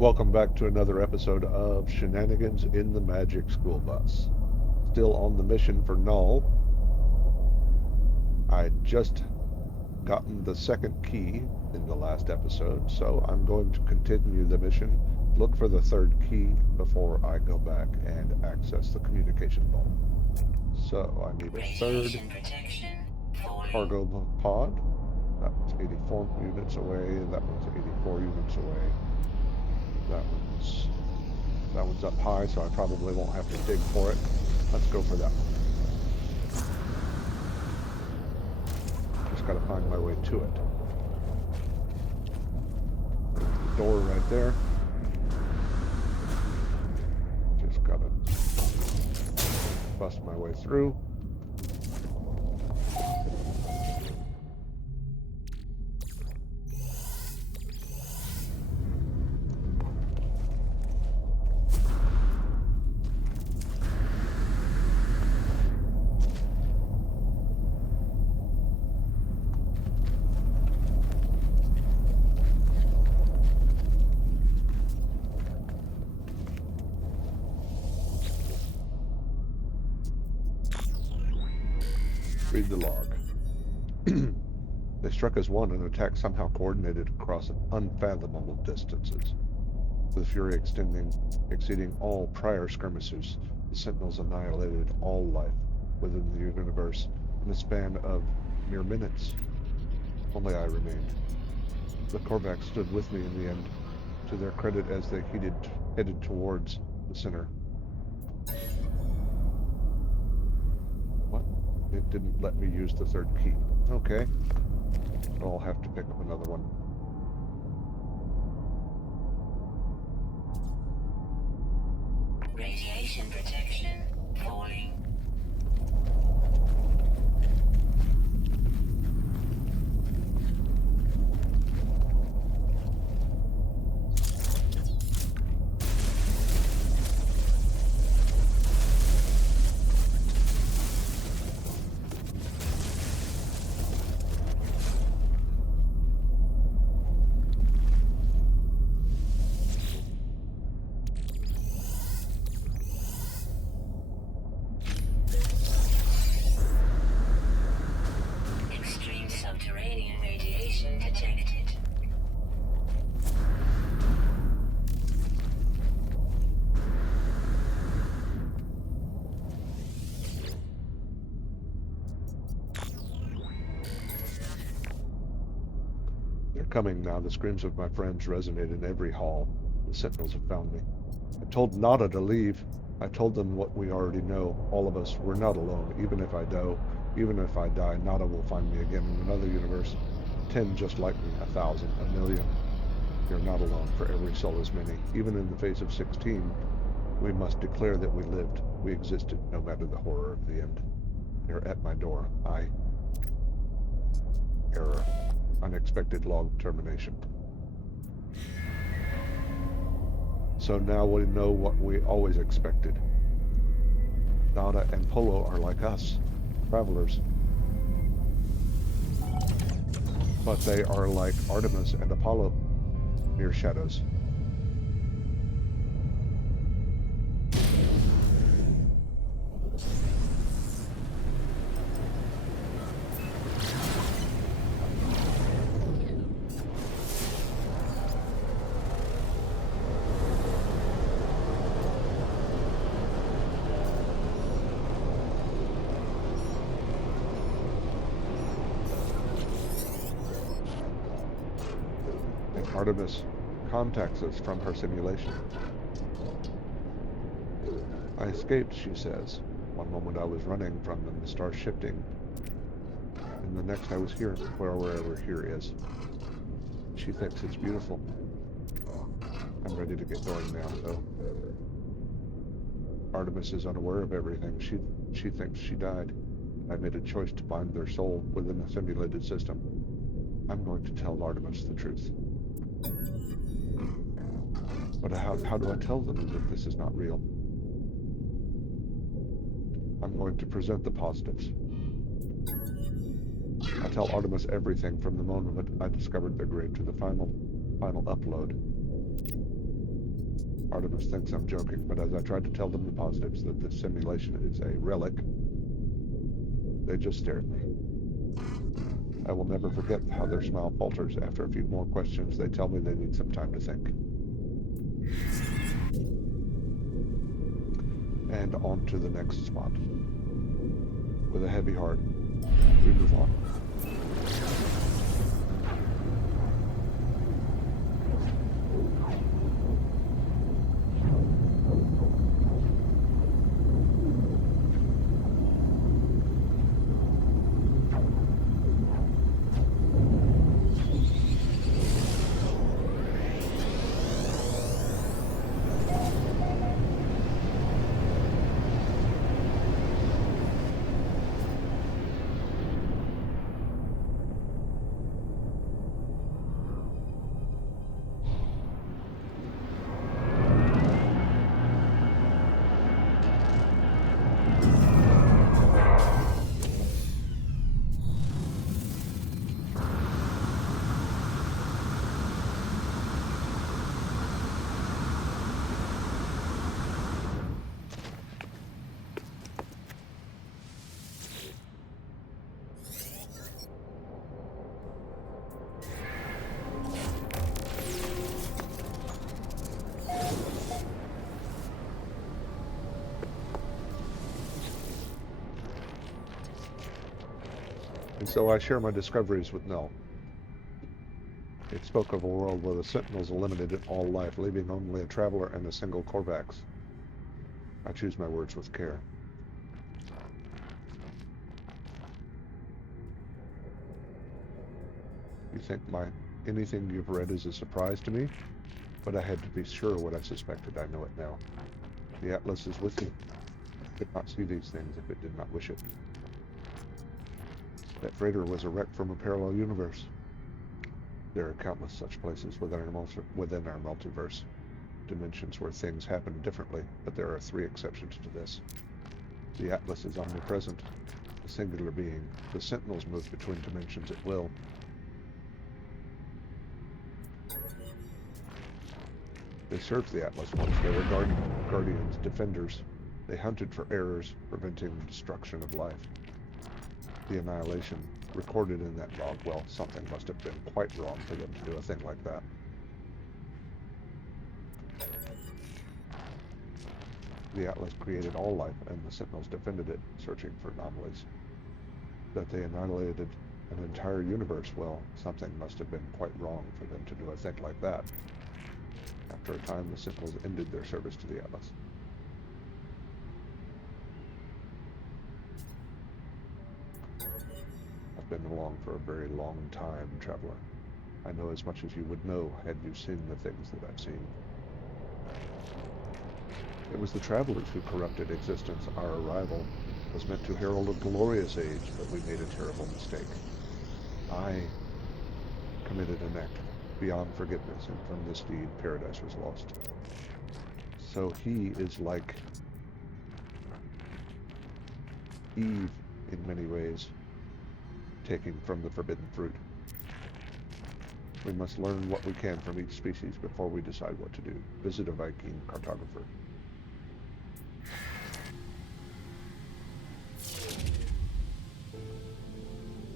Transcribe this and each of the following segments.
Welcome back to another episode of Shenanigans in the Magic School Bus. Still on the mission for Null. I just gotten the second key in the last episode, so I'm going to continue the mission, look for the third key before I go back and access the communication vault. So I need a third cargo pod. That one's 84 units away, that one's 84 units away. That one's up high, so I probably won't have to dig for it. Let's go for that one. Just gotta find my way to it. Door right there. Just gotta bust my way through. Read the log. They struck as one, an attack somehow coordinated across unfathomable distances. With fury exceeding all prior skirmishes, the Sentinels annihilated all life within the universe in a span of mere minutes. Only I remained. The Korvax stood with me in the end, to their credit as they headed towards the center. What? It didn't let me use the third key. Okay. I'll have to pick up another one. Radiation protection falling. Subterranean radiation detected. They're coming now. The screams of my friends resonate in every hall. The Sentinels have found me. I told Nada to leave. I told them what we already know. All of us, we're not alone. Even if I die, Nada will find me again in another universe. 10 just like me, 1,000, 1,000,000. You're not alone, for every soul is many. Even in the face of 16, we must declare that we lived. We existed, no matter the horror of the end. They're at my door. Error. Unexpected log termination. So now we know what we always expected. Nada and Polo are like us, travelers. But they are like Artemis and Apollo, mere shadows. Artemis contacts us from her simulation. I escaped, she says. One moment I was running from them, the stars shifting, and the next I was here, wherever here is. She thinks it's beautiful. I'm ready to get going now, though. Artemis is unaware of everything. She thinks she died. I made a choice to bind their soul within a simulated system. I'm going to tell Artemis the truth. But how do I tell them that this is not real? I'm going to present the positives. I tell Artemis everything from the moment I discovered their grave to the final upload. Artemis thinks I'm joking, but as I tried to tell them the positives that this simulation is a relic, they just stare at me. I will never forget how their smile falters. After a few more questions, they tell me they need some time to think. And on to the next spot. With a heavy heart, we move on. And so I share my discoveries with Null. It spoke of a world where the Sentinels eliminated all life, leaving only a traveler and a single Korvax. I choose my words with care. You think anything you've read is a surprise to me? But I had to be sure what I suspected. I know it now. The Atlas is with you. I could not see these things if it did not wish it. That freighter was a wreck from a parallel universe. There are countless such places within our multiverse. Dimensions where things happen differently, but there are 3 exceptions to this. The Atlas is omnipresent, a singular being. The Sentinels move between dimensions at will. They served the Atlas once. They were guardians, defenders. They hunted for errors, preventing the destruction of life. The annihilation recorded in that log, well, something must have been quite wrong for them to do a thing like that. The Atlas created all life, and the Sentinels defended it, searching for anomalies. That they annihilated an entire universe, well, something must have been quite wrong for them to do a thing like that. After a time, the Sentinels ended their service to the Atlas. I've been along for a very long time, traveler. I know as much as you would know had you seen the things that I've seen. It was the travelers who corrupted existence. Our arrival was meant to herald a glorious age, but we made a terrible mistake. I committed an act beyond forgiveness, and from this deed, paradise was lost. So he is like Eve in many ways, taking from the forbidden fruit. We must learn what we can from each species before we decide what to do. Visit a Viking cartographer.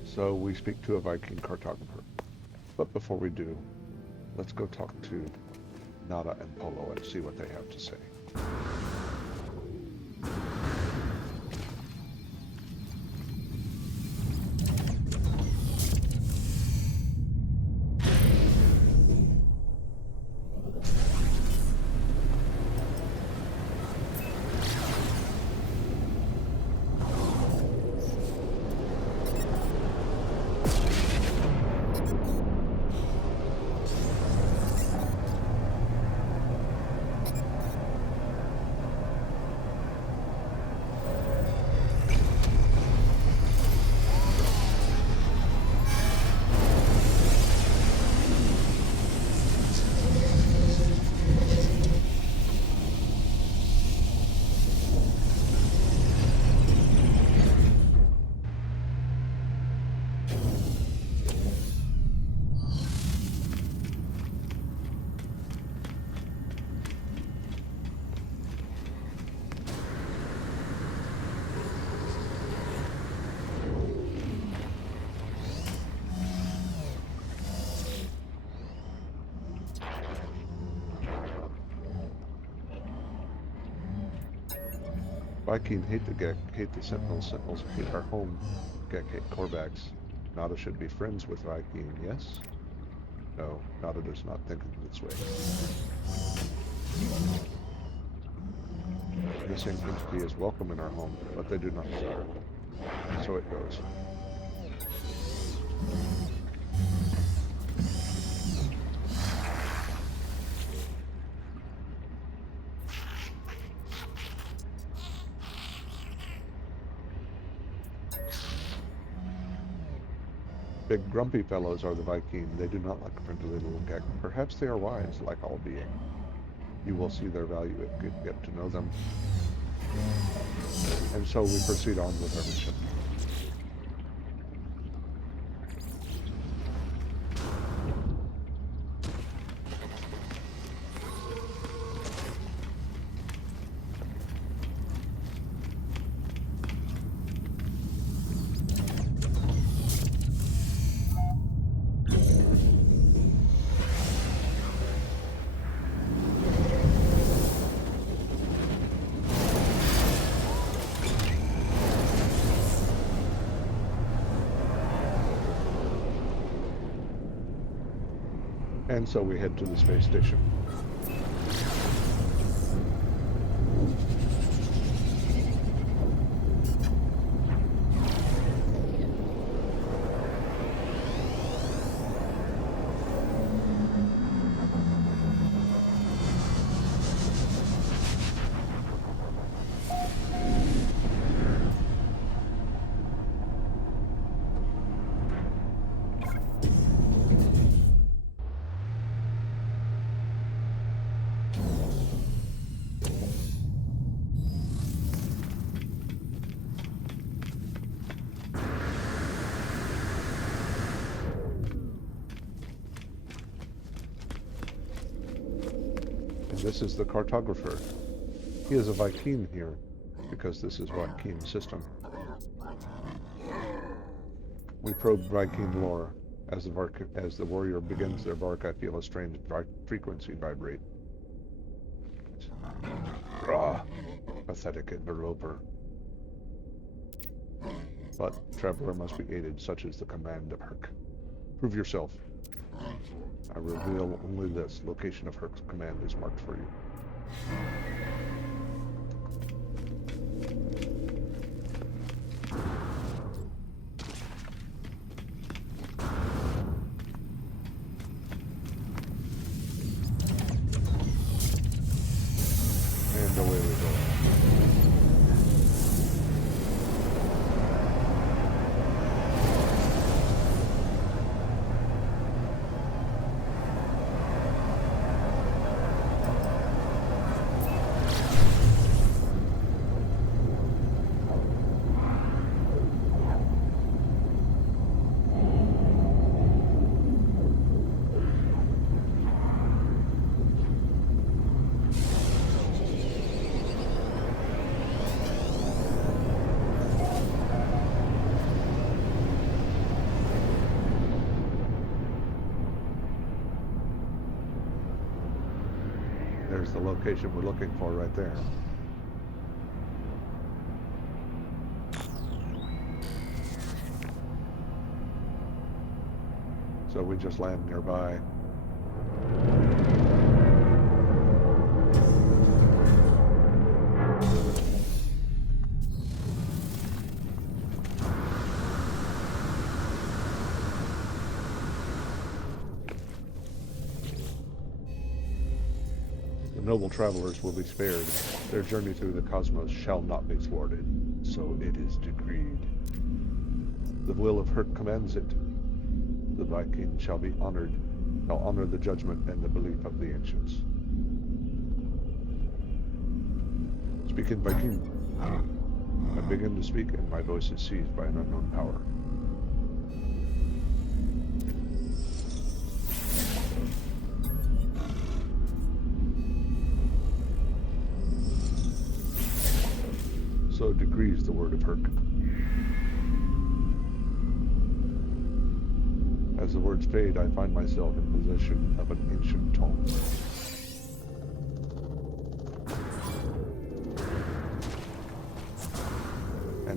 So we speak to a Viking cartographer. But before we do, let's go talk to Nada and Polo and see what they have to say. Viking hate the Gek, hate the Sentinels. Sentinels hate our home. Gek hate Korvax. Nada should be friends with Viking, yes? No, Nada does not think this way. Missing entity is welcome in our home, but they do not desire. So it goes. Big grumpy fellows are the Viking. They do not like friendly little Gek. Perhaps they are wise, like all being. You will see their value if you get to know them. And so we proceed on with our mission. And so we head to the space station. This is the Cartographer. He is a Viking here, because this is Viking system. We probe Viking lore. As the warrior begins their bark, I feel a strange frequency vibrate. Rah! Pathetic interloper. But traveler must be aided, such is the command of Herc. Prove yourself. I reveal only this. Location of Herc's command is marked for you. And away we go. There's the location we're looking for right there. So we just land nearby. Noble travelers will be spared. Their journey through the cosmos shall not be thwarted. So it is decreed. The will of Herc commands it. The Viking shall be honored, shall honor the judgment and the belief of the ancients. Speak in Viking. I begin to speak and my voice is seized by an unknown power. So decrees the word of Herc. As the words fade, I find myself in possession of an ancient tome.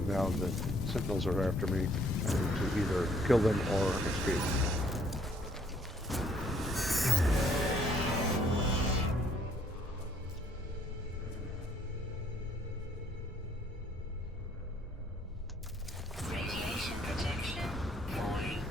now the sentinels are after me. I need to either kill them or escape. Radiation protection falling.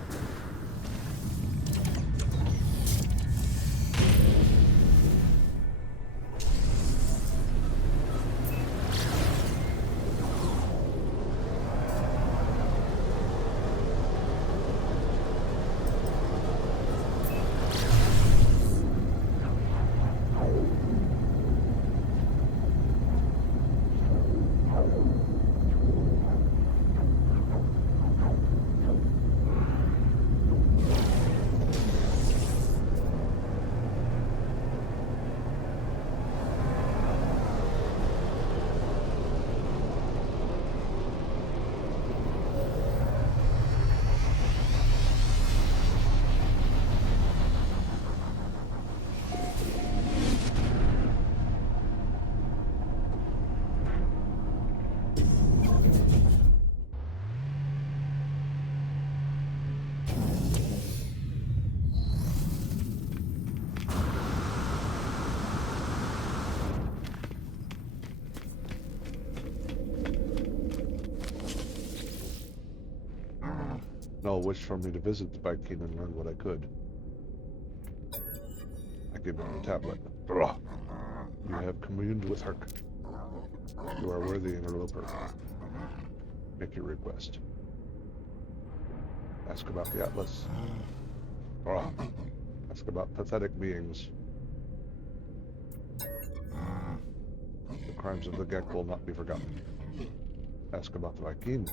Null wished for me to visit the Viking and learn what I could. I gave him the tablet. Ugh. You have communed with her. You are a worthy interloper. Make your request. Ask about the Atlas. Ugh. Ask about pathetic beings. The crimes of the Gek will not be forgotten. Ask about the Viking.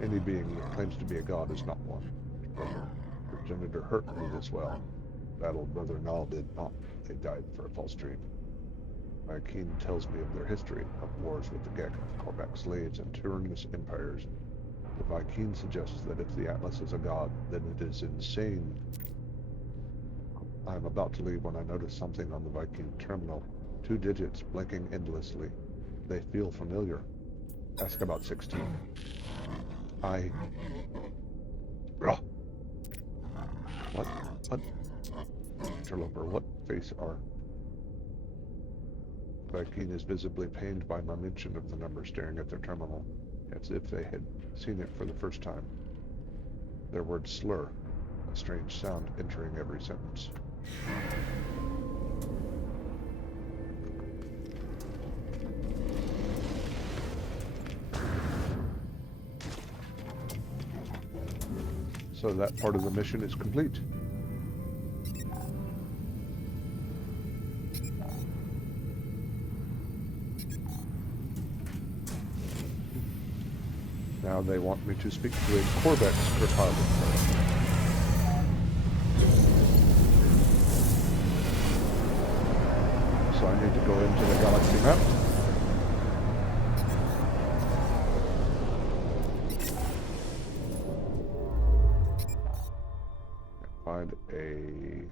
Any being that claims to be a god is not one. The progenitor hurt me as well. Battled Brother Null did not. They died for a false dream. My king tells me of their history, of wars with the Gek, of Korvax slaves and tyrannous empires. The Viking suggests that if the Atlas is a god, then it is insane. I am about to leave when I notice something on the Viking terminal. 2 digits blinking endlessly. They feel familiar. Ask about 16. What? Interloper, what face are... Viking is visibly pained by my mention of the number staring at their terminal, as if they had seen it for the first time. Their words slur, a strange sound entering every sentence. So that part of the mission is complete. Now they want me to speak to a Gek Cartographer. So I need to go into the galaxy map. Find a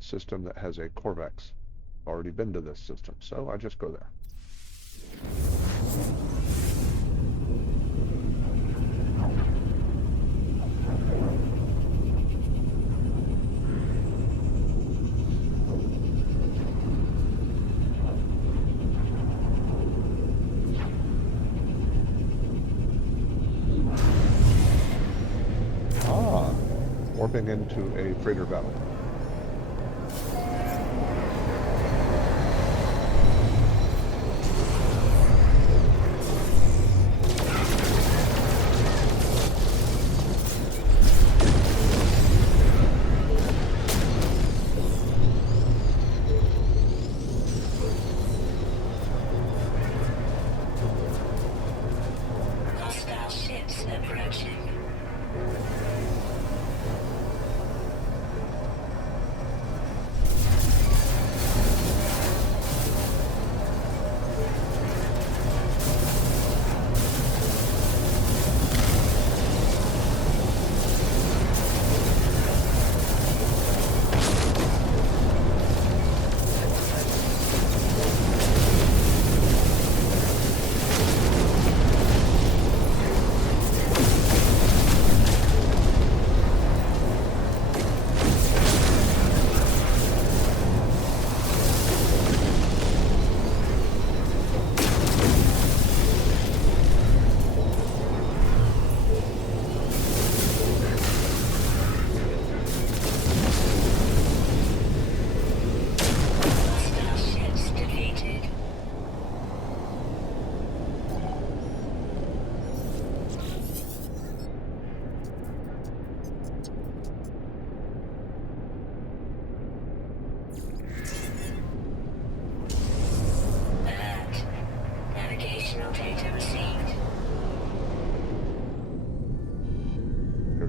system that has a Korvax. Already been to this system, so I just go there. Warping into a freighter battle. Hostile ships approaching.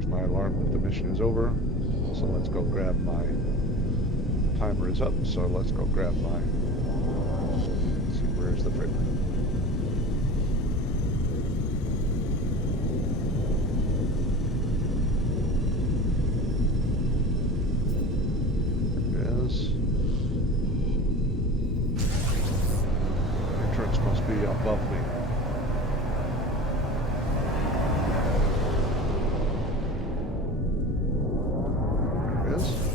There's my alarm that the mission is over. So let's go grab my timer is up. So let's go grab my. Let's see, where's the freighter? Must be above me. There it is.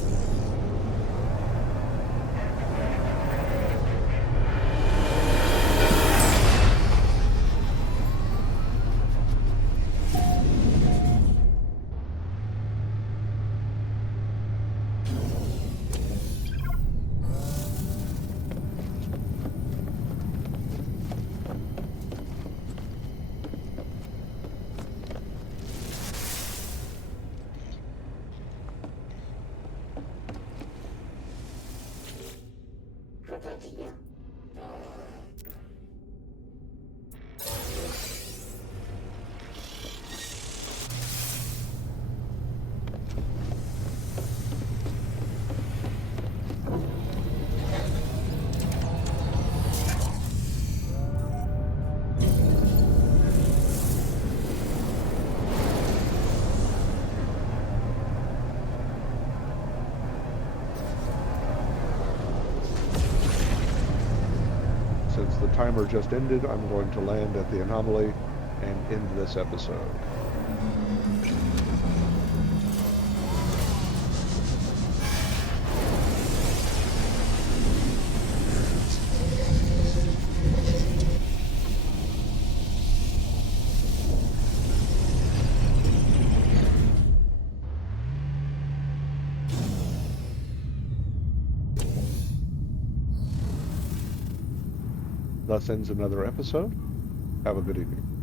Since the timer just ended, I'm going to land at the anomaly and end this episode. Thus ends another episode. Have a good evening.